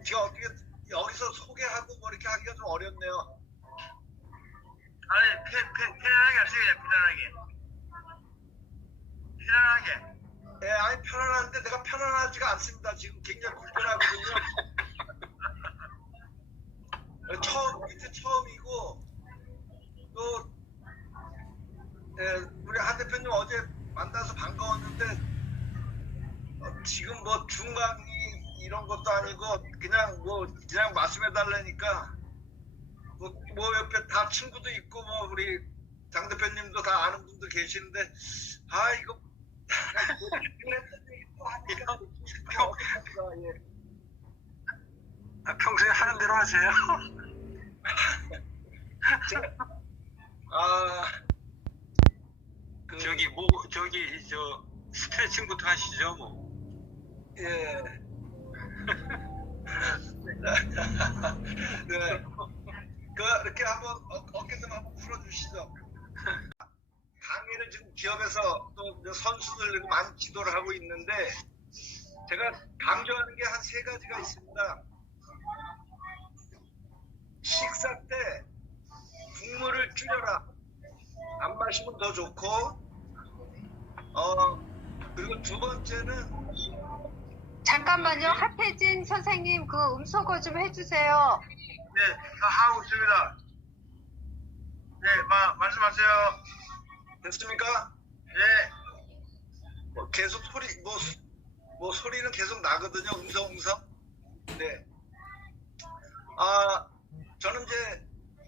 제가 어떻게 여기서 소개하고 뭐 이렇게 하기가 좀 어렵네요. 아니, 편안하게 하세요, 편안하게. 예, 아니 편안한데 내가 편안하지가 않습니다. 지금 굉장히 불편하거든요. 이제 처음이고 또 예, 우리 한 대표님 어제 만나서 반가웠는데 지금 뭐 중강이 이런 것도 아니고 그냥 말씀해 달라니까 뭐 옆에 다 친구도 있고 뭐 우리 장 대표님도 다 아는 분도 계시는데 아 이거 평소에 하는 대로 하세요. 스트레칭부터 하시죠, 뭐. 예. 네. 이렇게 한번 어깨 좀 한번 풀어주시죠. 강의를 지금 기업에서 또 선수들 많이 지도를 하고 있는데 제가 강조하는 게 한 3가지가 있습니다. 식사 때 국물을 줄여라. 안 마시면 더 좋고 그리고 두 번째는 잠깐만요. 하태진 선생님 그 음소거 좀 해주세요. 네, 다 하고 있습니다. 네, 말씀하세요. 됐습니까? 네. 계속 소리는 계속 나거든요. 음성. 네. 저는 이제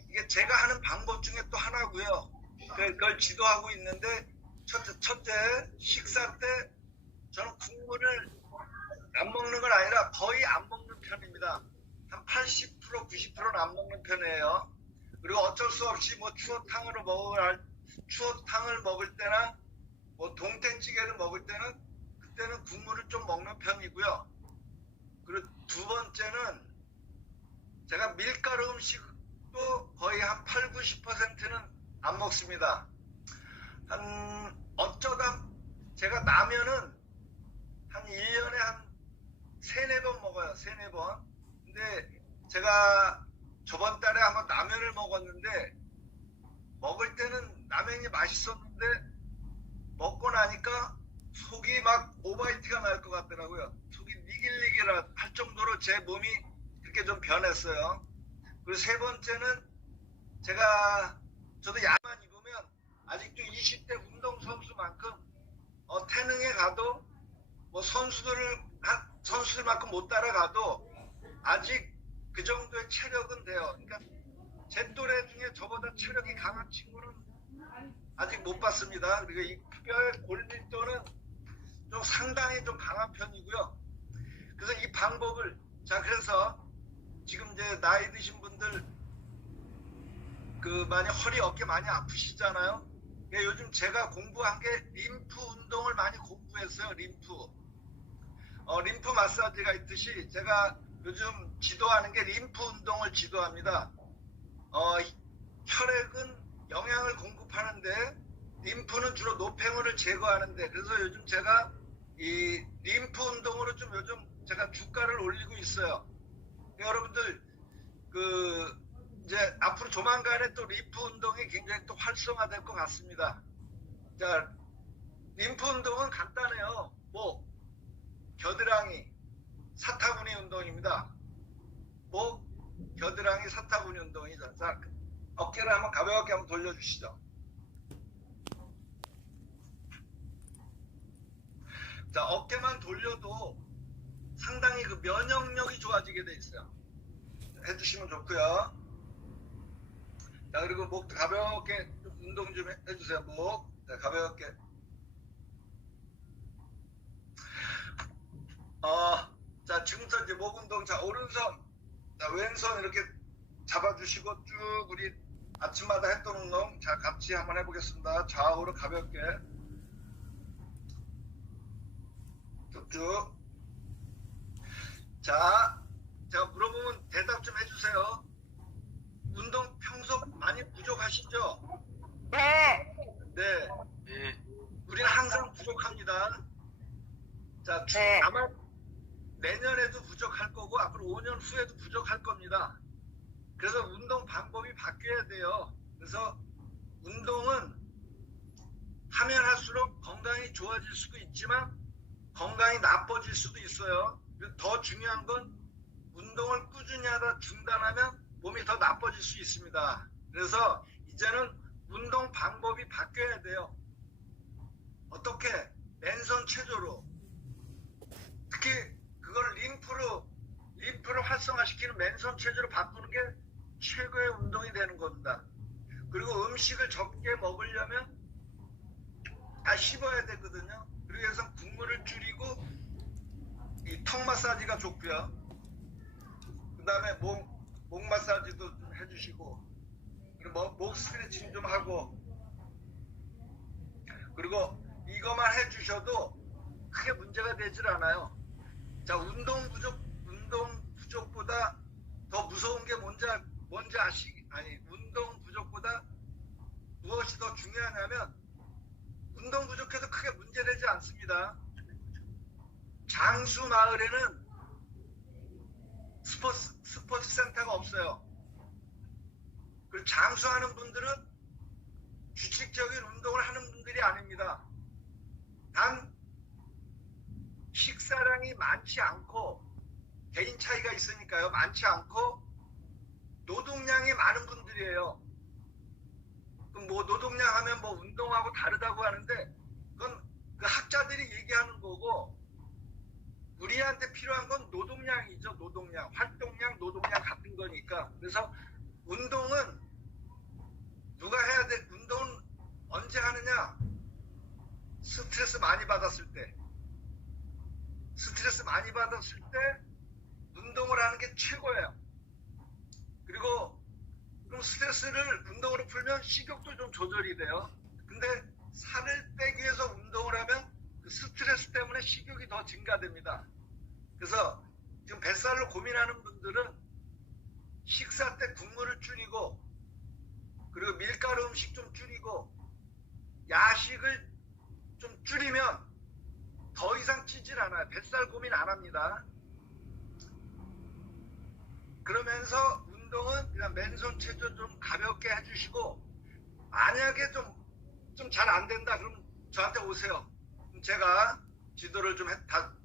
이게 제가 하는 방법 중에 또 하나고요. 그걸 지도하고 있는데 첫째 식사 때 저는 국물을 안 먹는 건 아니라 거의 안 먹는 편입니다. 한 80% 90%는 안 먹는 편이에요. 그리고 어쩔 수 없이 뭐 추어탕을 먹을 때나 뭐 동태찌개를 먹을 때는 그때는 국물을 좀 먹는 편이고요. 그리고 두 번째는 제가 밀가루 음식도 거의 한 8, 90%는 안 먹습니다. 어쩌다 제가 라면은 한 1년에 한 3, 4번 먹어요. 3, 4번. 근데 제가 저번 달에 한번 라면을 먹었는데 먹을 때는 라면이 맛있었는데 먹고 나니까 속이 막 오바이트가 날 것 같더라고요. 속이 니길니길 할 정도로 제 몸이 그렇게 좀 변했어요. 그리고 세 번째는 저도 야만 입으면 아직도 20대 운동선수만큼 태능에 가도 뭐 선수들만큼 못 따라가도 아직 그 정도의 체력은 돼요. 그러니까 제 또래 중에 저보다 체력이 강한 친구는 아직 못 봤습니다. 그리고 이 뼈의 골밀도는 좀 상당히 좀 강한 편이고요. 그래서 이 방법을 그래서 지금 이제 나이 드신 분들 많이 허리 어깨 많이 아프시잖아요. 요즘 제가 공부한 게 림프 운동을 많이 공부했어요. 림프 마사지가 있듯이 제가 요즘 지도하는 게 림프 운동을 지도합니다. 혈액은 영양을 공급하는데 림프는 주로 노폐물을 제거하는데 그래서 요즘 제가 이 림프 운동으로 좀 요즘 제가 주가를 올리고 있어요. 여러분들 이제 앞으로 조만간에 또 림프 운동이 굉장히 또 활성화될 것 같습니다. 자, 림프 운동은 간단해요. 겨드랑이 사타구니 운동입니다. 겨드랑이 사타구니 운동이죠. 자, 어깨를 한번 가볍게 한번 돌려주시죠. 자, 어깨만 돌려도 상당히 그 면역력이 좋아지게 돼 있어요. 해주시면 좋고요. 자, 그리고 목도 가볍게 운동 좀 해주세요. 목. 자, 가볍게. 자, 지금부터 이제 목 운동. 자, 오른손. 자, 왼손 이렇게 잡아주시고 쭉 우리 아침마다 했던 운동. 자, 같이 한번 해보겠습니다. 좌우로 가볍게. 쭉쭉. 자, 제가 물어보면 대답 좀 해주세요. 운동 평소 많이 부족하시죠? 네. 네. 우리는 항상 부족합니다. 자, 네. 아마 내년에도 부족할 거고 앞으로 5년 후에도 부족할 겁니다. 그래서 운동 방법이 바뀌어야 돼요. 그래서 운동은 하면 할수록 건강이 좋아질 수도 있지만 건강이 나빠질 수도 있어요. 더 중요한 건 운동을 꾸준히 하다 중단하면 몸이 더 나빠질 수 있습니다. 그래서 이제는 운동 방법이 바뀌어야 돼요. 어떻게? 맨손 체조로. 특히 그걸 림프를 활성화시키는 맨손 체조로 바꾸는 게 최고의 운동이 되는 겁니다. 그리고 음식을 적게 먹으려면 다 씹어야 되거든요. 그래서 국물을 줄이고 이 턱 마사지가 좋고요. 그 다음에 목 마사지도 좀 해주시고 그리고 목 스트레칭 좀 하고 그리고 이것만 해주셔도 크게 문제가 되질 않아요. 자, 운동 부족보다 더 무서운 게 뭔지 운동 부족보다 무엇이 더 중요하냐면 운동 부족해서 크게 문제되지 않습니다. 장수 마을에는 스포츠 센터가 없어요. 그리고 장수하는 분들은 규칙적인 운동을 하는 분들이 아닙니다. 단 식사량이 많지 않고 개인 차이가 있으니까요. 많지 않고 노동량이 많은 분들이에요. 그럼 뭐 노동량 하면 뭐 운동하고 다르다고 하는데 그건 그 학자들이 얘기하는 거고 우리한테 필요한 건 노동량이죠. 노동량, 활동량, 노동량 같은 거니까. 그래서 운동은 누가 해야 돼? 운동은 언제 하느냐? 스트레스 많이 받았을 때. 스트레스 많이 받았을 때 운동을 하는 게 최고예요. 그리고 그럼 스트레스를 운동으로 풀면 식욕도 좀 조절이 돼요. 근데 살을 빼기 위해서 운동을 하면 그 스트레스 때문에 식욕이 더 증가됩니다. 그래서 지금 뱃살로 고민하는 분들은 식사 때 국물을 줄이고 그리고 밀가루 음식 좀 줄이고 야식을 좀 줄이면 더 이상 찌질 않아요. 뱃살 고민 안 합니다. 그러면서 운동은 그냥 맨손 체조 좀 가볍게 해주시고 만약에 좀 잘 안 된다 그럼 저한테 오세요. 그럼 제가 지도를 좀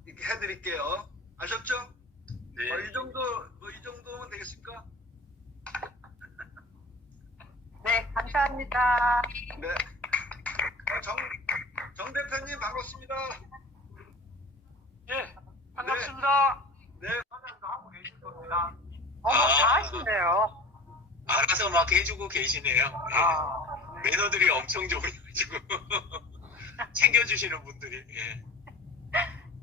이렇게 해드릴게요. 아셨죠? 네. 이 정도면 되겠습니까? 네, 감사합니다. 네. 정 대표님 반갑습니다. 예, 반갑습니다. 네. 하고 계실 겁니다. 다 하시네요. 알아서 막 해주고 계시네요. 예. 아, 매너들이 엄청 좋으셔가지고 챙겨주시는 분들이. 예.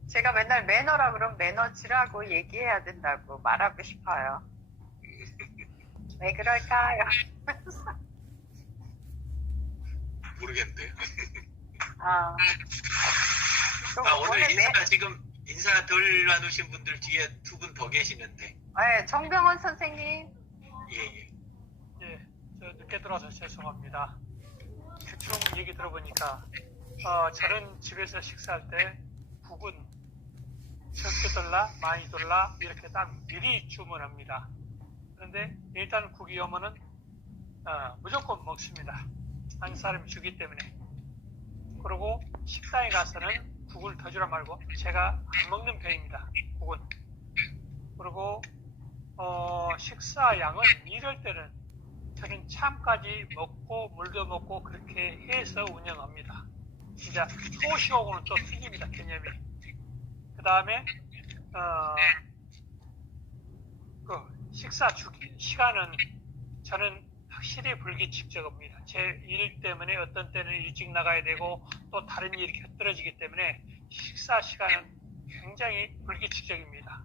제가 맨날 매너라 그러면 매너치라고 얘기해야 된다고 말하고 싶어요. 왜 그럴까요? 모르겠네요. 아, 오늘 지금 인사 덜 나누신 분들 뒤에 두 분 더 계시는데. 네, 정병원 선생님. 예. 예, 저 늦게 들어와서 죄송합니다. 대충 얘기 들어보니까 저는 집에서 식사할 때 국은 적게 돌라 많이 돌라 이렇게 딱 미리 주문합니다. 그런데 일단 국이 오면은 무조건 먹습니다. 한 사람이 주기 때문에. 그리고 식당에 가서는 국을 더 주라 말고 제가 안 먹는 편입니다. 국은. 그리고 식사 양은 이럴 때는 저는 참까지 먹고 물도 먹고 그렇게 해서 운영합니다. 진짜 소식하고는 또 틀립니다. 개념이. 그 다음에 그 식사 시간은 저는 확실히 불규칙적입니다. 제 일 때문에 어떤 때는 일찍 나가야 되고 또 다른 일이 곁들어지기 때문에 식사 시간은 굉장히 불규칙적입니다.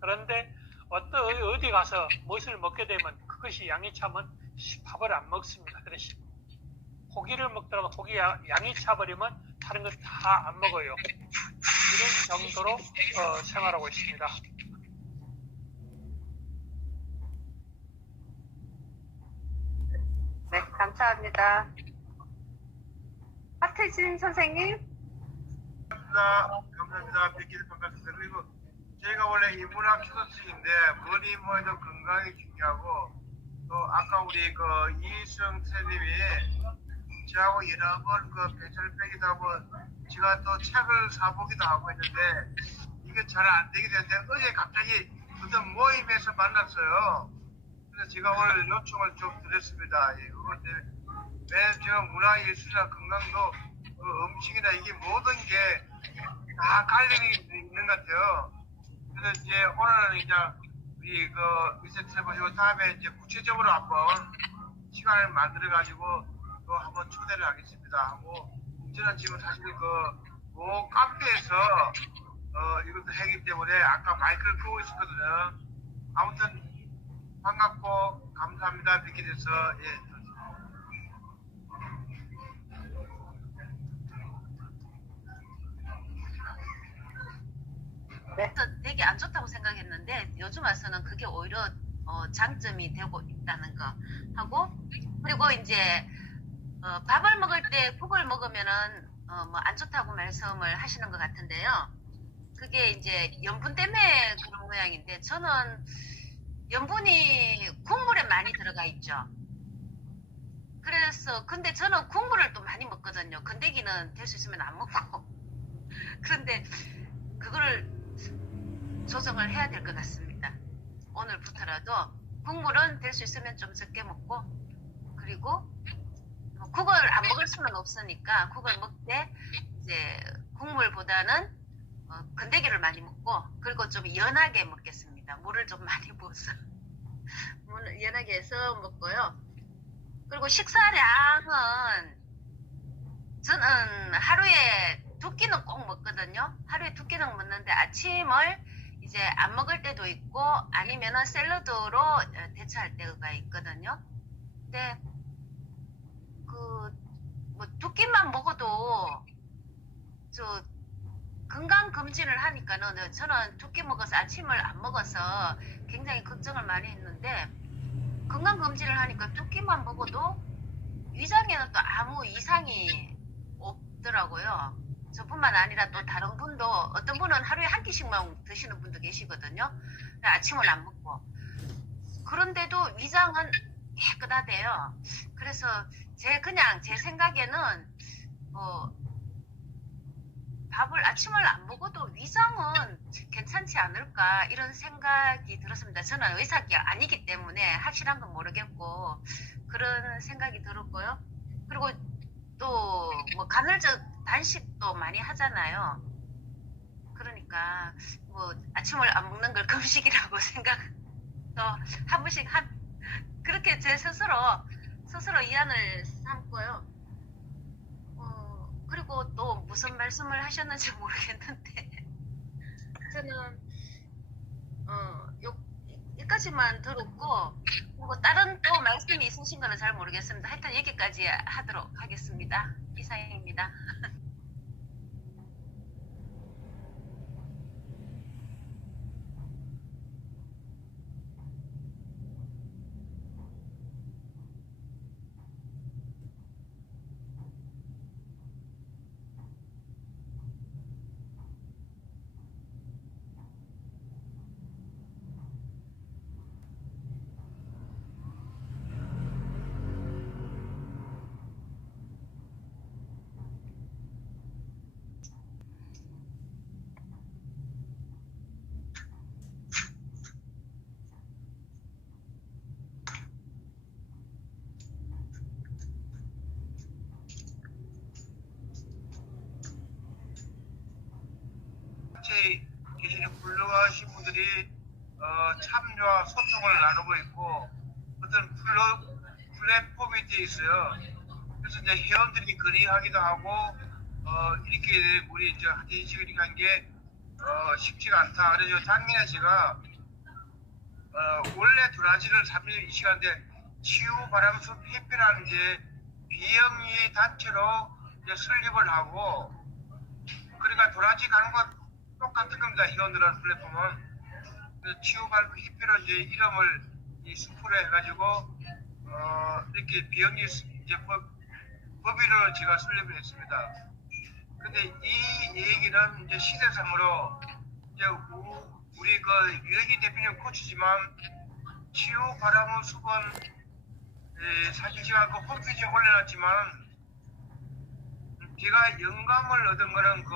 그런데 어디 가서 무엇을 먹게 되면 그것이 양이 차면 밥을 안 먹습니다. 그 대신 고기를 먹더라도 고기 양이 차버리면 다른 건 다 안 먹어요. 이런 정도로 생활하고 있습니다. 네, 감사합니다. 하태진 선생님. 감사합니다. 뵙기를 반갑습니다. 그리고 제가 원래 인문학 교수직인데 머리 모에도 건강이 중요하고 또 아까 우리 그 이희승 선생님이 저하고 여러 번 그 배철 빼기도 하고 제가 또 책을 사보기도 하고 했는데 이게 잘 안 되게 됐는데 어제 갑자기 어떤 모임에서 만났어요. 그래서 제가 오늘 요청을 좀 드렸습니다. 예, 그것 때문에 왜냐면 제가 문화예술이나 건강도 그 음식이나 이게 모든 게 다 관련이 있는 것 같아요. 그래서 이제 오늘은 이제 우리 그 리셋 해보시고 다음에 이제 구체적으로 한번 시간을 만들어 가지고 또 한번 초대를 하겠습니다 하고 저는 지금 사실 그 카페에서 이것도 하기 때문에 아까 마이크를 끄고 있었거든요. 아무튼 반갑고 감사합니다. 뵙게 돼서 예. 되게 안 좋다고 생각했는데 요즘 와서는 그게 오히려 장점이 되고 있다는 거 하고 그리고 이제 밥을 먹을 때 국을 먹으면은 뭐 안 좋다고 말씀을 하시는 것 같은데요. 그게 이제 염분 때문에 그런 모양인데 저는 염분이 국물에 많이 들어가 있죠. 그래서 근데 저는 국물을 또 많이 먹거든요. 건더기는 될 수 있으면 안 먹고 그런데 그거를 조정을 해야 될 것 같습니다. 오늘부터라도 국물은 될 수 있으면 좀 적게 먹고 그리고 국을 안 먹을 수는 없으니까 국을 먹되 이제 국물보다는 건더기를 많이 먹고 그리고 좀 연하게 먹겠습니다. 물을 좀 많이 부어서 물을 연하게 해서 먹고요. 그리고 식사량은 저는 하루에 2끼는 꼭 먹거든요. 하루에 2끼는 먹는데 아침을 이제 안 먹을 때도 있고 아니면은 샐러드로 대체할 때가 있거든요. 근데 뭐 2끼만 먹어도 저 건강 검진을 하니까는 저는 2끼 먹어서 아침을 안 먹어서 굉장히 걱정을 많이 했는데 건강 검진을 하니까 2끼만 먹어도 위장에는 또 아무 이상이 없더라고요. 저뿐만 아니라 또 다른 분도 어떤 분은 하루에 한 끼씩만 드시는 분도 계시거든요. 아침을 안 먹고 그런데도 위장은 깨끗하대요. 그래서 그냥 제 생각에는 밥을 아침을 안 먹어도 위장은 괜찮지 않을까 이런 생각이 들었습니다. 저는 의사가 아니기 때문에 확실한 건 모르겠고 그런 생각이 들었고요. 그리고 또 뭐 간헐적 단식도 많이 하잖아요. 그러니까 뭐 아침을 안 먹는 걸 금식이라고 생각도 한 번씩 그렇게 제 스스로 이안을 삼고요. 그리고 또 무슨 말씀을 하셨는지 모르겠는데 저는 여기까지만 들었고 그리고 다른 또 말씀이 있으신 거는 잘 모르겠습니다. 하여튼 여기까지 하도록 하겠습니다. 이상입니다. 같이 계시는 훌륭하신 분들이 참여와 소통을 나누고 있고 어떤 플랫폼이 되어 있어요. 그래서 이제 회원들이 건의하기도 하고 이렇게 우리 하진식을 한 게 쉽지가 않다. 그래서 작년에 제가 원래 도라지를 3일 이 시간대 치유 바람숲 협회라는 이제 비영리 단체로 이제 설립을 하고 그러니까 도라지 가는 건 똑같은 겁니다. 회원들한 플랫폼은. 그래서 치유발부 협회로 이제 이름을 이 숲으로 해가지고 이렇게 비영리 이제 법인으로 제가 설립을 했습니다. 근데 이 얘기는 이제 시대상으로 이제 우리 그 유영희 대표님 코치지만 치유 바람의 수건 사실 제가 그 홈페이지에 올려놨지만 제가 영감을 얻은 거는 그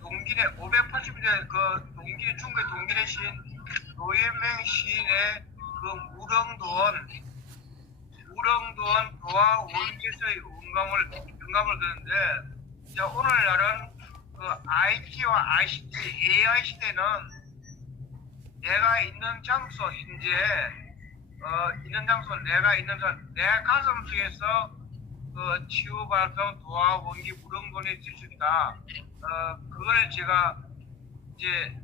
동길의 580년 그 동길의 중국의 동길의 시인 노예명 시인의 그 무릉도원 도화 원기에서의 영감을 얻었는데 자, 오늘날은 그 IT와 ICT, AI 시대는 내가 있는 장소 현재 있는 장소 내가 있는 내 가슴 속에서 그 치유발성 도화 원기 무릉도원이 있을 수 있다. 그걸 제가 이제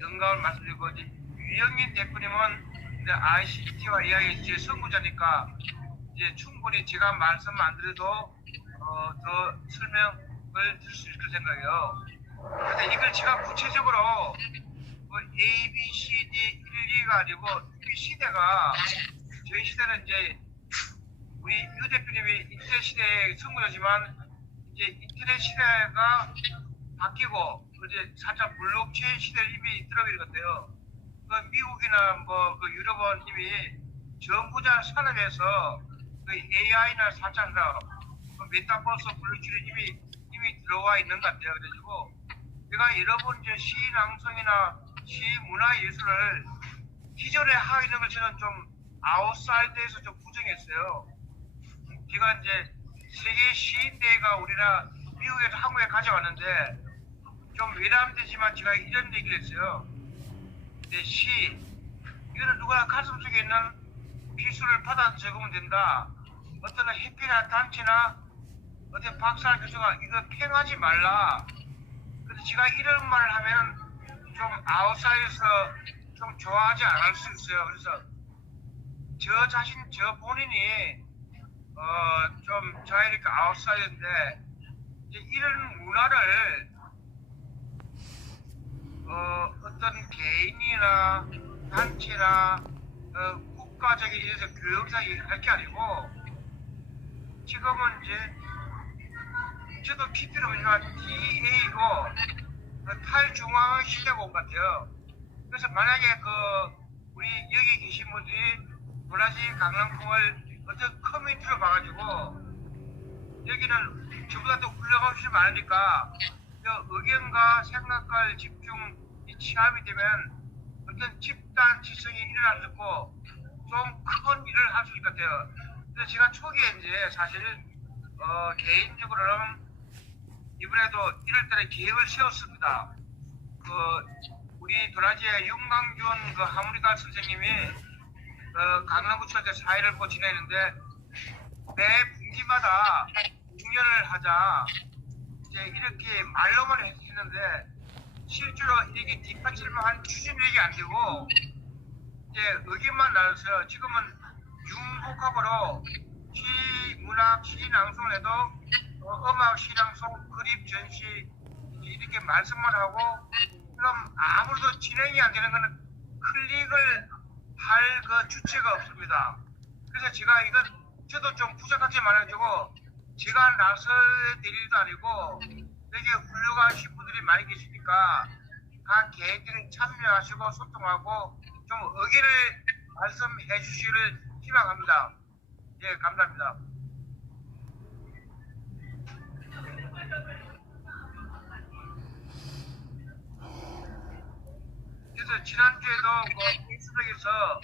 영감을 말씀드리고 유영민 대표님은 이제 ICT와 AI 이제 선구자니까 이제 충분히 제가 말씀 안 드려도 더 설명을 드릴 수 있을 생각이에요. 근데 이걸 제가 구체적으로 A, B, C, D 1, 2가 아니고 이 시대가 저희 시대는 이제 우리 유 대표님이 인터넷 시대의 선구자지만 이제 인터넷 시대가 바뀌고 이제 살짝 블록체인 시대에 이미 들어가는 것 같아요. 그 미국이나 뭐 그 유럽은 이미 정부자 산업에서 그 AI나 4차 산업, 그 메타버스 블록체인이 이미 들어와 있는 것 같아요. 그래가지고 제가 여러분 이제 시낭송이나 시문화예술을 기존에 하고 있는 걸 저는 좀 아웃사이드에서 좀 부정했어요. 제가 이제 세계 시인대회가 우리나라 미국에서 한국에 가져왔는데 좀 외람되지만 제가 이런 얘기를 했어요. 내 시, 이거는 누가 가슴 속에 있는 기술을 받아 적으면 된다. 어떤 해피나 단체나 어떤 박사 교수가 이거 팽하지 말라. 근데 제가 이런 말을 하면 좀 아웃사이드에서 좀 좋아하지 않을 수 있어요. 그래서 저 본인이 좀 자이니까 아웃사이드인데 이제 이런 문화를 어떤 개인이나 단체나 국가적인 이래서 교육상이 할 게 아니고 지금은 이제 저도 PP로 보니까 DA고 탈중앙 시대가 온 것 같아요. 그래서 만약에 우리 여기 계신 분들이 문화지 강남콩을 어떤 커뮤니티로 봐가지고 여기는 저보다 더 훌륭한 분이 많으니까 의견과 생각과 집중 취합이 되면 어떤 집단 지성이 일어날 수 있고 좀 큰 일을 할 수 있을 것 같아요. 그래서 제가 초기에 이제 사실 개인적으로는 이번에도 1월달에 계획을 세웠습니다. 우리 도라지의 윤강준 하모니카 선생님이 강남구청에서 4일을 지내는데 매 분기마다 공연을 하자 이제 이렇게 말로만 했는데 실제로 이게 뒷받침을 한 추진력이 안 되고 이제 의견만 나와서 지금은 융복합으로 시문학 시낭송을 해도 음악 시낭송 그림 전시 이렇게 말씀만 하고 그럼 아무래도 진행이 안 되는 거는 클릭을 할 그 주체가 없습니다. 그래서 제가 이건 저도 좀 부족하지 말아가지고 제가 나서야 될 일도 아니고 되게 훌륭하신 분들이 많이 계시니까 각 개인들이 참여하시고 소통하고 좀 의견을 말씀해 주시기를 희망합니다. 예, 감사합니다. 그래서 지난주에도 페이스북에서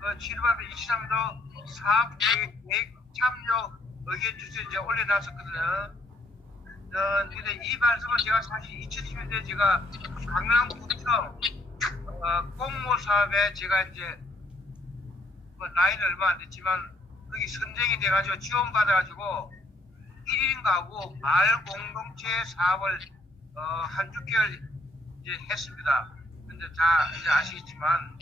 7월 23일도 사업 계획 참여 의견 주제 이제 올려놨었거든요. 근데 이 말씀은 제가 사실 2020년대 제가 강남구청 공모 사업에 제가 이제 나이는 얼마 안 됐지만 거기 선정이 돼가지고 지원받아가지고 1인 가구 마을 공동체 사업을 한 6개월 이제 했습니다. 근데 다 이제 아시겠지만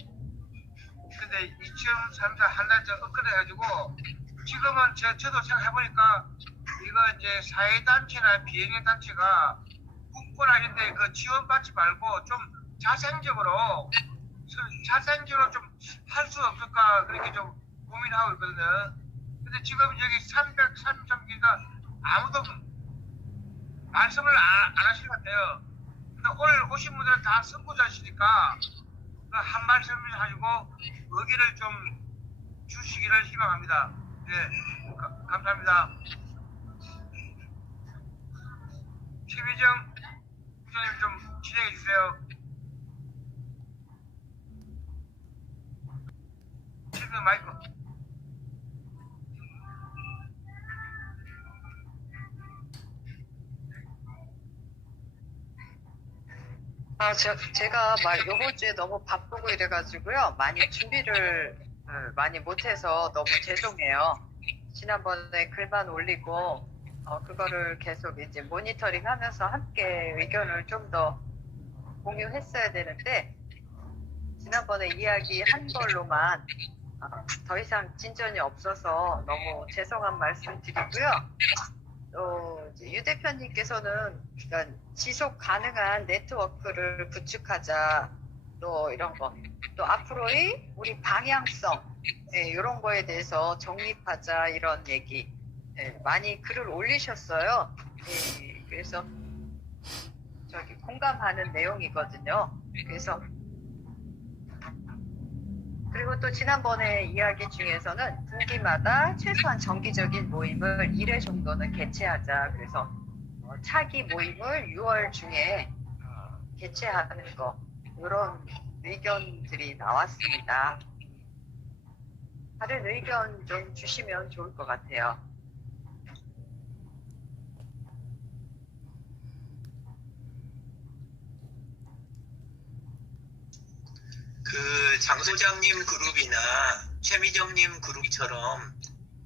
근데 2034 한 달 전 엇갈려가지고 지금은 저도 생각해보니까 이거 이제 사회단체나 비영리단체가 국권 아닌데 지원받지 말고 좀 자생적으로 좀 할 수 없을까 그렇게 좀 고민하고 있거든요. 근데 지금 여기 333기가 아무도 말씀을 안 하시는 것 같아요. 오늘 오신 분들은 다 선구자시니까 한 말씀을 가지고 의견을 좀 주시기를 희망합니다. 네, 감사합니다. 최미정 부장님 좀 진행해 주세요. 지금 마이크. 제가 요번 주에 너무 바쁘고 이래가지고요. 많이 준비를 많이 못해서 너무 죄송해요. 지난번에 글만 올리고, 그거를 계속 이제 모니터링 하면서 함께 의견을 좀 더 공유했어야 되는데, 지난번에 이야기한 걸로만 더 이상 진전이 없어서 너무 죄송한 말씀 드리고요. 또 유 대표님께서는 그러니까 지속 가능한 네트워크를 구축하자, 또 이런 거, 또 앞으로의 우리 방향성, 이런 거에 대해서 정립하자, 이런 얘기 많이 글을 올리셨어요. 그래서 공감하는 내용이거든요. 그래서 그리고 또 지난번에 이야기 중에서는 분기마다 최소한 정기적인 모임을 1회 정도는 개최하자. 그래서 차기 모임을 6월 중에 개최하는 거, 이런 의견들이 나왔습니다. 다른 의견 좀 주시면 좋을 것 같아요. 그 장 소장님 그룹이나 최미정님 그룹처럼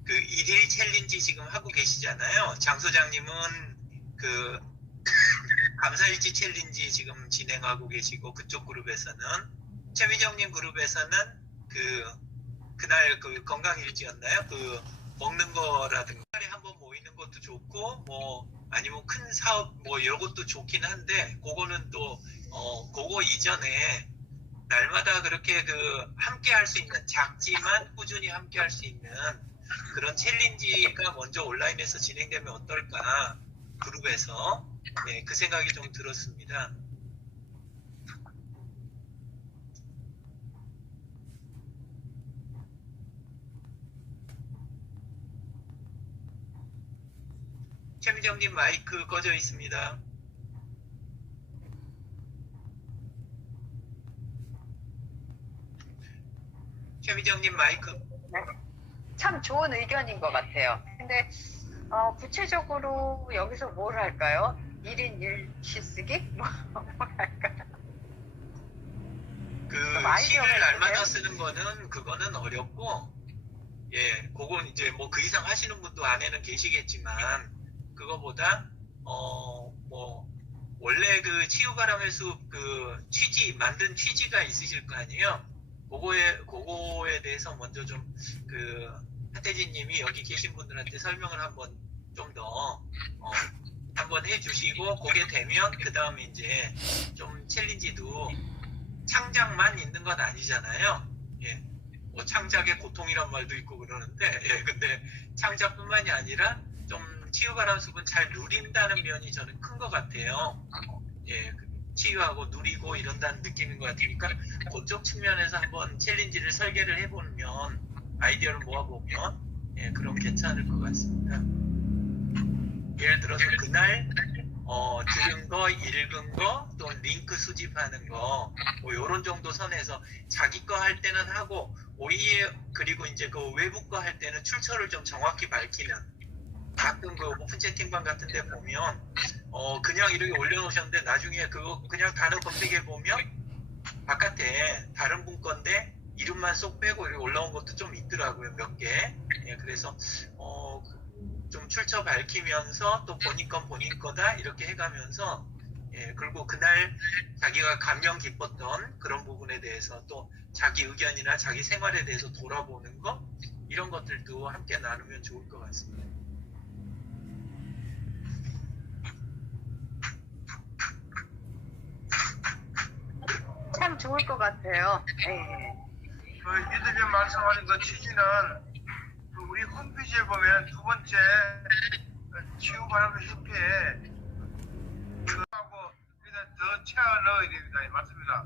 그 1일 챌린지 지금 하고 계시잖아요. 장 소장님은 그 감사일지 챌린지 지금 진행하고 계시고, 그쪽 그룹에서는, 최미정님 그룹에서는 그날 그 건강일지였나요? 그 먹는 거라든가 하루에 한번 모이는 것도 좋고, 뭐 아니면 큰 사업 뭐 이런 것도 좋긴 한데, 그거는 또 그거 이전에 날마다 그렇게 그 함께 할 수 있는, 작지만 꾸준히 함께 할 수 있는 그런 챌린지가 먼저 온라인에서 진행되면 어떨까, 그룹에서. 네, 그 생각이 좀 들었습니다. 최미정님 마이크 꺼져 있습니다. 최미정님 마이크. 네. 참 좋은 의견인 것 같아요. 근데 구체적으로 여기서 뭘 할까요? 1인 1시 쓰기? 뭐 할까요? 그 아이디어가 시를 날마다 있으세요? 쓰는 거는 그거는 어렵고, 예, 그건 이제 뭐 그 이상 하시는 분도 안에는 계시겠지만, 그거보다 뭐 원래 그 치유바람의 숲 그 만든 취지가 있으실 거 아니에요. 그거에 대해서 먼저 좀 그 하태진님이 여기 계신 분들한테 설명을 한번 좀 더 한번 해주시고, 그게 되면 그 다음에 이제 좀 챌린지도 창작만 있는 건 아니잖아요. 예, 뭐 창작의 고통이란 말도 있고 그러는데, 예, 근데 창작뿐만이 아니라 좀 치유바람 숲은 잘 누린다는 면이 저는 큰 것 같아요. 예, 치유하고 누리고 이런다는 느낌인 것 같으니까 그쪽 측면에서 한번 챌린지를 설계를 해보면, 아이디어를 모아보면, 예, 그럼 괜찮을 것 같습니다. 예를 들어서 그날 들은 거, 읽은 거, 또 링크 수집하는 거, 뭐 요런 정도 선에서 자기 거 할 때는 하고, 오히려 그리고 이제 그 외부 거 할 때는 출처를 좀 정확히 밝히는, 가끔 그 오픈 채팅방 같은 데 보면 그냥 이렇게 올려놓으셨는데 나중에 그거 그냥 단어 검색해 보면 바깥에 다른 분 건데 이름만 쏙 빼고 이렇게 올라온 것도 좀 있더라고요, 몇 개. 예, 그래서 좀 출처 밝히면서 또 본인 건 본인 거다 이렇게 해가면서, 예, 그리고 그날 자기가 감명 깊었던 그런 부분에 대해서 또 자기 의견이나 자기 생활에 대해서 돌아보는 거, 이런 것들도 함께 나누면 좋을 것 같습니다. 참 좋을 것 같아요. 네. 유대님 말씀하신 그 취지는 우리 홈페이지에 보면 두 번째 치유바람의 협회에 그하고 더 채워 넣어야 됩니다. 예, 맞습니다.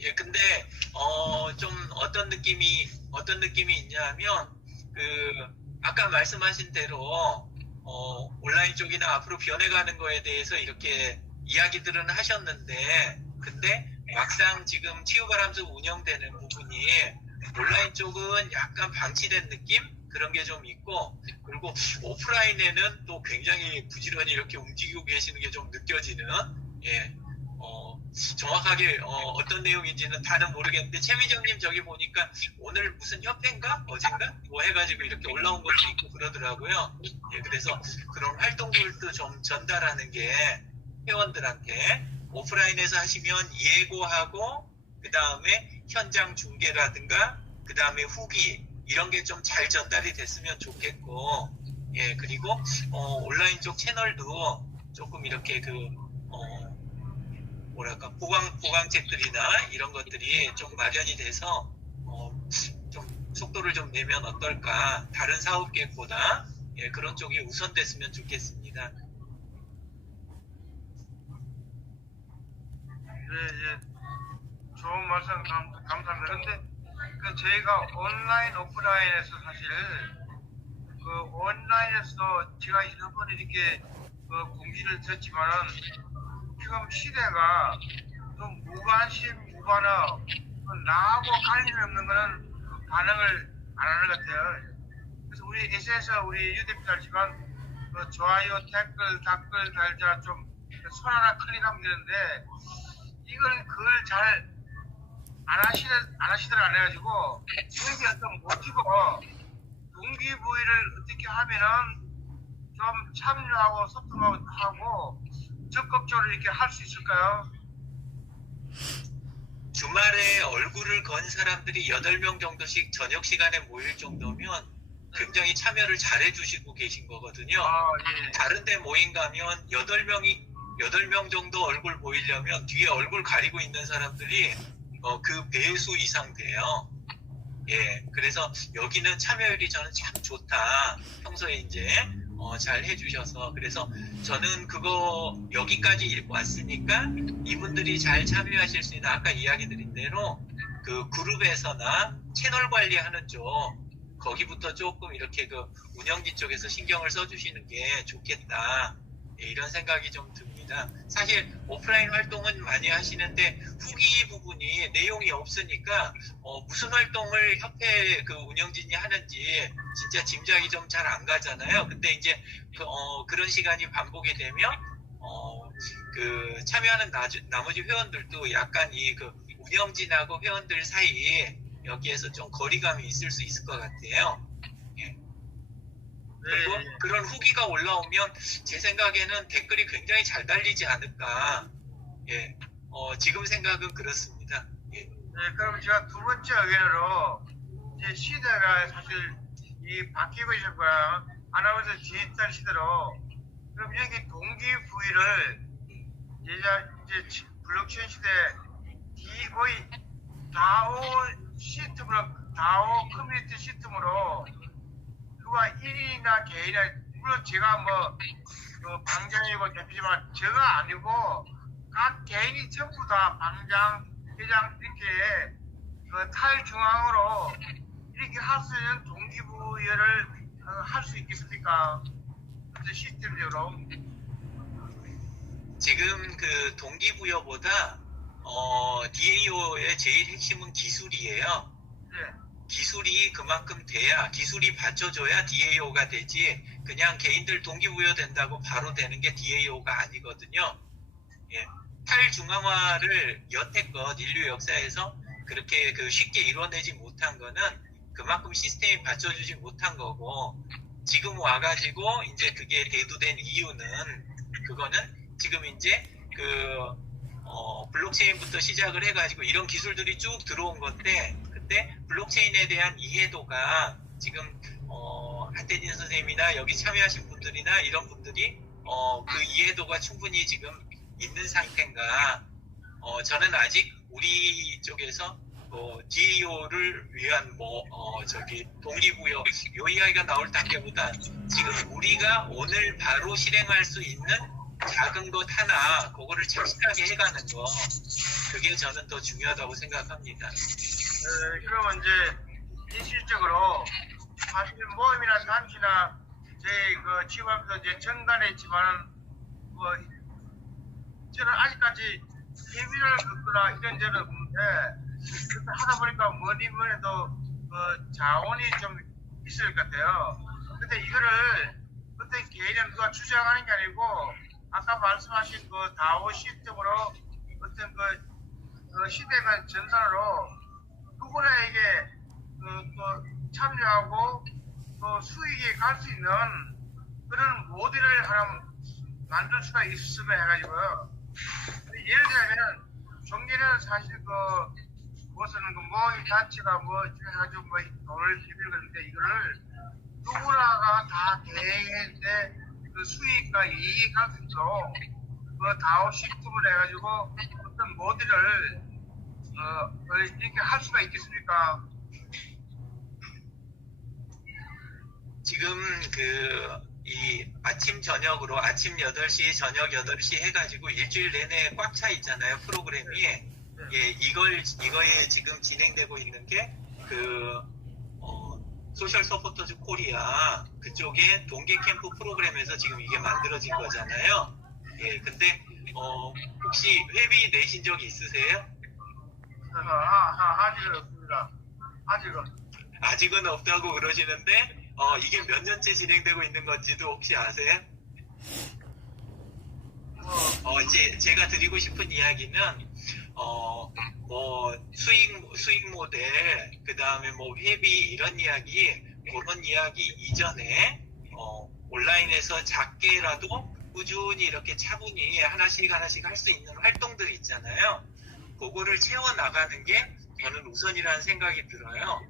예, 근데 좀 어떤 느낌이 있냐면 아까 말씀하신 대로 온라인 쪽이나 앞으로 변해가는 거에 대해서 이렇게 이야기들은 하셨는데, 근데 막상 지금 치유바람숲 운영되는 부분이 온라인 쪽은 약간 방치된 느낌? 그런 게 좀 있고, 그리고 오프라인에는 또 굉장히 부지런히 이렇게 움직이고 계시는 게 좀 느껴지는, 예, 정확하게 어떤 내용인지는 다는 모르겠는데, 최미정님 저기 보니까 오늘 무슨 협회인가? 어젠가? 뭐 해가지고 이렇게 올라온 것도 있고 그러더라고요. 예, 그래서 그런 활동들도 좀 전달하는 게 회원들한테 오프라인에서 하시면 예고하고, 그 다음에 현장 중계라든가, 그 다음에 후기, 이런 게 좀 잘 전달이 됐으면 좋겠고, 예, 그리고 온라인 쪽 채널도 조금 이렇게 보강책들이나 이런 것들이 좀 마련이 돼서 좀 속도를 좀 내면 어떨까, 다른 사업 계획보다. 예, 그런 쪽이 우선됐으면 좋겠습니다. 예. 좋은 말씀 감사합니다. 근데 저희가 온라인, 오프라인에서 사실 온라인에서 제가 여러 번 이렇게 공지를 드렸지만은 지금 시대가 좀 무관심, 무반응, 나하고 관련 없는 거는 반응을 안 하는 것 같아요. 그래서 우리 SNS 우리 유대표 알지만 좋아요, 댓글 달자 좀 손 하나 클릭하면 되는데, 그걸 잘 안 하시더라 안 해가지고, 저에게 어떤 모티브, 동기부여를 어떻게 하면은 좀 참여하고 소통하고 적극적으로 이렇게 할 수 있을까요? 주말에 얼굴을 건 사람들이 8명 정도씩 저녁 시간에 모일 정도면 굉장히 참여를 잘 해주시고 계신 거거든요. 예. 다른 데 모임 가면 8명 정도 얼굴 보이려면 뒤에 얼굴 가리고 있는 사람들이 그 배수 이상 돼요. 예, 그래서 여기는 참여율이 저는 참 좋다. 평소에 이제 잘 해주셔서, 그래서 저는 그거 여기까지 읽고 왔으니까 이분들이 잘 참여하실 수 있는, 아까 이야기 드린 대로 그 그룹에서나 채널 관리하는 쪽, 거기부터 조금 이렇게 운영진 쪽에서 신경을 써주시는 게 좋겠다. 예, 이런 생각이 좀 듭니다. 사실 오프라인 활동은 많이 하시는데 후기 부분이 내용이 없으니까 무슨 활동을 협회 운영진이 하는지 진짜 짐작이 좀 잘 안 가잖아요. 근데 이제 그런 시간이 반복이 되면 참여하는 나머지 회원들도 약간 이 운영진하고 회원들 사이 여기에서 좀 거리감이 있을 수 있을 것 같아요. 예. 그리고 그런 후기가 올라오면 제 생각에는 댓글이 굉장히 잘 달리지 않을까. 예. 지금 생각은 그렇습니다. 예. 네, 그럼 제가 두 번째 의견으로, 이제 시대가 사실 바뀌고 있을 거야. 아나운서 디지털 시대로. 그럼 여기 동기부여를 이제 블록체인 시대 거의 다오 시스템으로, 다오 커뮤니티 시스템으로, 그가 1인이나 개인이나, 물론 제가 방장이고 대표지만 제가 아니고 각 개인이 전부 다 방장, 회장 이렇게 탈중앙으로 이렇게 할 수 있는 동기부여를 할 수 있겠습니까? 시스템적으로. 지금 동기부여보다 DAO의 제일 핵심은 기술이에요. 네. 기술이 그만큼 돼야, 기술이 받쳐줘야 DAO가 되지, 그냥 개인들 동기부여 된다고 바로 되는 게 DAO가 아니거든요. 예. 탈중앙화를 여태껏 인류 역사에서 그렇게 쉽게 이뤄내지 못한 거는 그만큼 시스템이 받쳐주지 못한 거고, 지금 와가지고 이제 그게 대두된 이유는, 그거는 지금 이제 블록체인부터 시작을 해가지고 이런 기술들이 쭉 들어온 건데, 그때 블록체인에 대한 이해도가 지금 한태진 선생님이나 여기 참여하신 분들이나 이런 분들이 그 이해도가 충분히 지금 있는 상태인가. 저는 아직 우리 쪽에서 DAO를 위한 동기부여 요 이야기가 나올 단계보다 지금 우리가 오늘 바로 실행할 수 있는 작은 것 하나 그거를 착실하게 해가는 거 그게 저는 더 중요하다고 생각합니다. 그러면 이제 실질적으로 사실 모임이나 단체나 저희 그 지원도 이제 정관했지만 뭐 저는 아직까지 회비를 걷거나 이런 데는 없는데 그렇게 하다 보니까 뭐니 해도 자원이 좀 있을 것 같아요. 근데 이거를 어떤 개인은 누가 주장하는 게 아니고 아까 말씀하신 그 다오 시스템으로 어떤 그 시대가 전선으로 누구나에게 참여하고 또 수익이 갈 수 있는 그런 모델을 하나 만들 수가 있으면 해가지고요. 예를 들면 종교는 사실 무슨 모임 단체가 해가지고 돈을 비빌는데 이거를 누구나가 다 대행인데 그 수익과 이익이 갈 수 있도록 그 다오 시스템을 해가지고 어떤 모델을 이렇게 할 수가 있겠습니까? 지금 이 아침 저녁으로 아침 8시 저녁 8시 해가지고 일주일 내내 꽉 차 있잖아요 프로그램이. 예, 이거에 지금 진행되고 있는 게 소셜 서포터즈 코리아 그쪽에 동계 캠프 프로그램에서 지금 이게 만들어진 거잖아요. 예, 근데 혹시 회비 내신 적 있으세요? 아직은 없습니다. 아직은 없다고 그러시는데 이게 몇 년째 진행되고 있는 건지도 혹시 아세요? 이제 제가 드리고 싶은 이야기는 수익 모델, 그 다음에 회비 이런 이야기, 그런 이야기 이전에 온라인에서 작게라도 꾸준히 이렇게 차분히 하나씩 할 수 있는 활동들 있잖아요. 그거를 채워나가는 게 저는 우선이라는 생각이 들어요.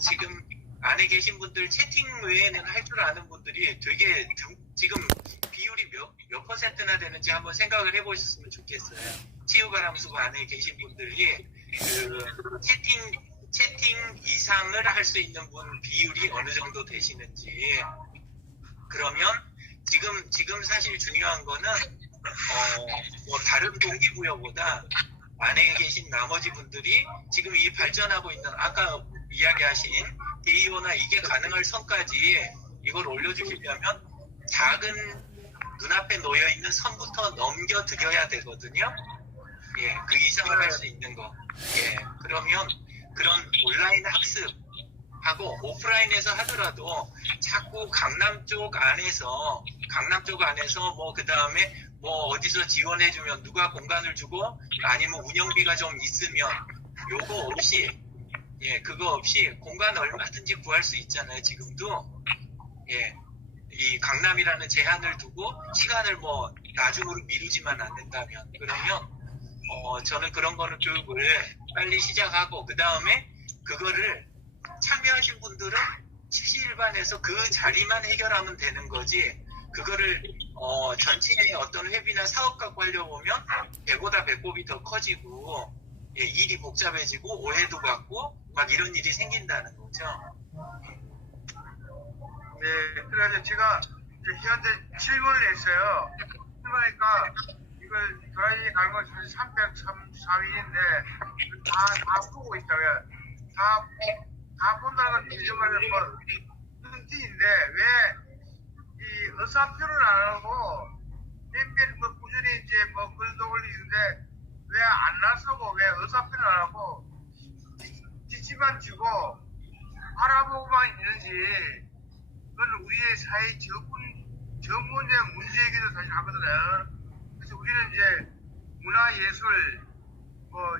지금 안에 계신 분들 채팅 외에는 할 줄 아는 분들이 되게 지금 비율이 몇 퍼센트나 되는지 한번 생각을 해보셨으면 좋겠어요. 치유가람수 안에 계신 분들이 채팅 이상을 할 수 있는 분 비율이 어느 정도 되시는지. 그러면 지금 사실 중요한 거는 다른 동기부여보다 안에 계신 나머지 분들이 지금 이 발전하고 있는 아까 이야기하신 데이오나 이게 가능할 선까지 이걸 올려주시려면 작은 눈앞에 놓여있는 선부터 넘겨드려야 되거든요. 예, 그 이상을 할 수 있는 거. 예, 그러면 그런 온라인 학습하고 오프라인에서 하더라도 자꾸 강남 쪽 안에서 그 다음에 어디서 지원해주면 누가 공간을 주고 아니면 운영비가 좀 있으면 요거 없이 그거 없이 공간 얼마든지 구할 수 있잖아요. 지금도 이 강남이라는 제한을 두고 시간을 나중으로 미루지만 않는다면 그러면 저는 그런 거는 교육을 빨리 시작하고 그 다음에 그거를 참여하신 분들은 실시일반에서 그 자리만 해결하면 되는 거지 그거를 전체의 어떤 회비나 사업 갖고 하려고 보면 배보다 배꼽이 더 커지고 일이 복잡해지고 오해도 받고 막 이런 일이 생긴다는 거죠. 네, 그래서 제가 현재 질문을 했어요. 그러니까 이걸 저희 가는 건 사실 334일인데 다 보고 있다고요. 다 본다는 건 정말 눈티인데 왜 이 의사표를 안 하고 몇몇 꾸준히 이제 글도 올리는데 왜 안 나서고 왜 의사표를 안 하고 지시만 주고 알아보고만 있는지 그건 우리의 사회 전문의 문제이기도 사실 하거든요. 그래서 우리는 이제 문화예술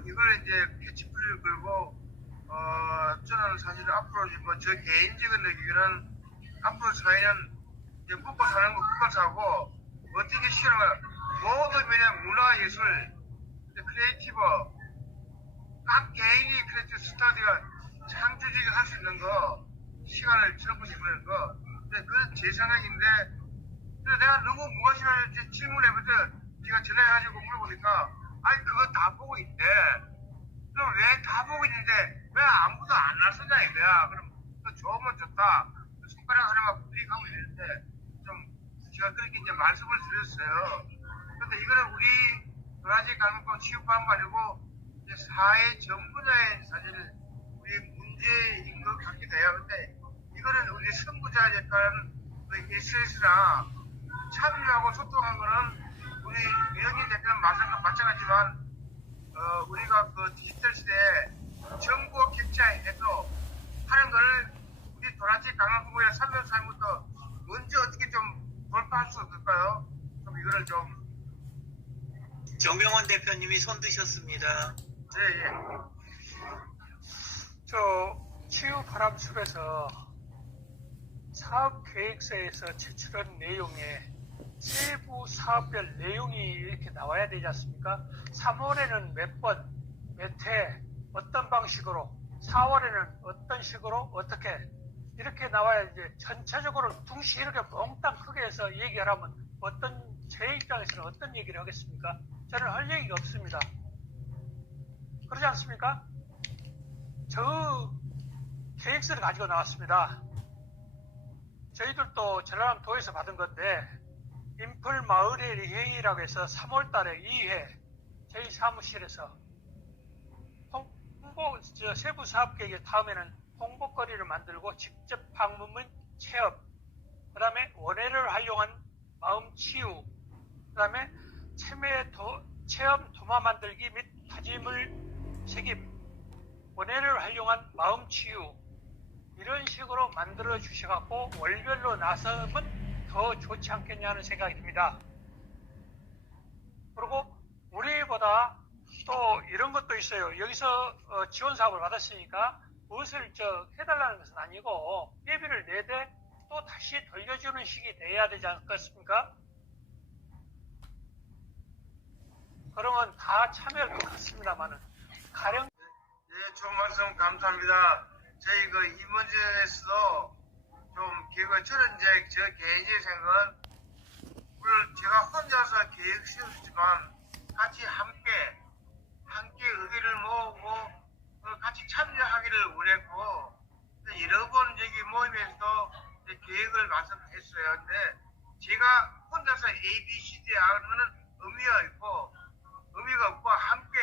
이걸 이제 캐치프리를 걸고 저는 사실 앞으로 저 개인적인 의견은 앞으로 사회는 이제 먹고 사는 거 먹고 사고 어떻게 시간을 모든 그냥 문화예술 크리에이티브 각 개인이 크리에이티브 스타디가 창조적이 할 수 있는 거 시간을 젊고 싶은 거 근데 그건 제 생각인데 근데 내가 너무 무관심한 질문해보니까 제가 전화해가지고 물어보니까 아니 그거 다 보고 있대. 그럼 왜 다 보고 있는데 왜 아무도 안 나서냐 이거야. 그럼 좋으면 좋다. 손가락 하나만 뿌리고 하면 되는데 좀 제가 그렇게 이제 말씀을 드렸어요. 근데 이거는 우리 도라지 감염병 치유뿐만 아니고 이제 사회 전 분야에 사실 우리 문제인 것 같기도 해요. 근데 이거는 우리 선구자 역할은 그 SS나 참여하고 소통한 거는 우리 유영희 대표는 마찬가지지만 우리가 그 디지털 시대에 정보 캡처해서 하는 거를 우리 도라지 강화국의 3년 사회부터 먼저 어떻게 좀 돌파할 수 없을까요? 좀 이거를 좀 정병원 대표님이 손 드셨습니다. 예. 치유 바람숲에서 사업 계획서에서 제출한 내용에 세부 사업별 내용이 이렇게 나와야 되지 않습니까? 3월에는 몇 번, 몇 회, 어떤 방식으로, 4월에는 어떤 식으로, 어떻게 이렇게 나와야 이제 전체적으로 둥시 이렇게 몽땅 크게 해서 얘기를 하면 제 입장에서는 어떤 얘기를 하겠습니까? 저는 할 얘기가 없습니다. 그러지 않습니까? 저 계획서를 가지고 나왔습니다. 저희들도 전라남도에서 받은 건데 인풀 마을의 회의라고 해서 3월 달에 2회 저희 사무실에서 세부 사업 계획 다음에는 홍보거리를 만들고 직접 방문 및 체험, 그 다음에 원예를 활용한 마음 치유, 그 다음에 체험 도마 만들기 및 다짐을 새김, 원예를 활용한 마음 치유, 이런 식으로 만들어 주셔갖고 월별로 나서면 더 좋지 않겠냐는 생각이 듭니다. 그리고 우리보다 또 이런 것도 있어요. 여기서 지원 사업을 받았으니까 무엇을 해달라는 것은 아니고 예비를 내되 또 다시 돌려주는 식이 돼야 되지 않겠습니까? 그러면 다 참여할 것 같습니다만은 가령 예, 좋은 말씀 감사합니다. 저희 그 임원진에서도 좀 계획을 저는 이제 저 개인의 생각은 물론 제가 혼자서 계획 세웠지만 같이 함께 의견을 모으고 같이 참여하기를 원했고 여러 번 여기 모임에서 계획을 말씀했어요. 근데 제가 혼자서 A, B, C, D 하면은 의미가 있고 의미가 없고 함께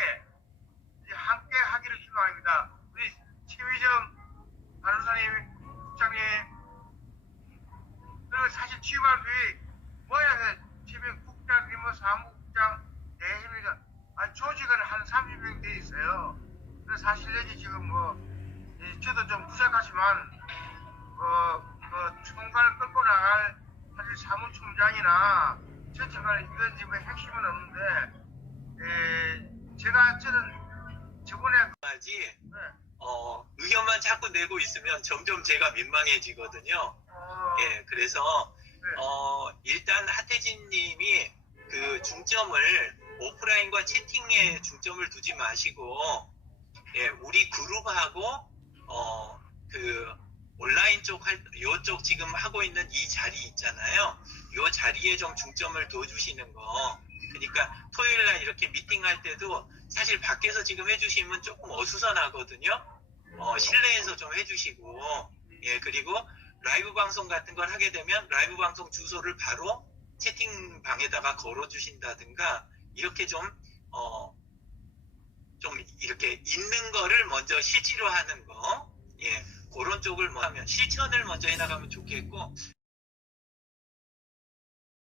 하기를 희망합니다. 우리 최휘정 간호사님, 국장님, 그리고 사실 치유관들이 국장, 사무국장, 대회의가 조직은 한 30명 돼 있어요. 그래서 사실 여기 지금 저도 좀 부족하지만 총괄을 끌고 나갈 사실 사무총장이나 전체가 이건 지금 핵심은 없는데 저는 저번에 의견만 자꾸 내고 있으면 점점 제가 민망해지거든요. 예, 그래서 일단 하태진 님이 그 중점을 오프라인과 채팅에 중점을 두지 마시고 우리 그룹하고 그 온라인 요쪽 지금 하고 있는 이 자리 있잖아요. 요 자리에 좀 중점을 둬주시는 거. 그러니까 토요일 날 이렇게 미팅할 때도 사실 밖에서 지금 해주시면 조금 어수선하거든요. 실내에서 좀 해주시고, 그리고 라이브 방송 같은 걸 하게 되면 라이브 방송 주소를 바로 채팅방에다가 걸어주신다든가, 이렇게 좀 이렇게 있는 거를 먼저 실제로 하는 거, 그런 쪽을 하면 실천을 먼저 해나가면 좋겠고,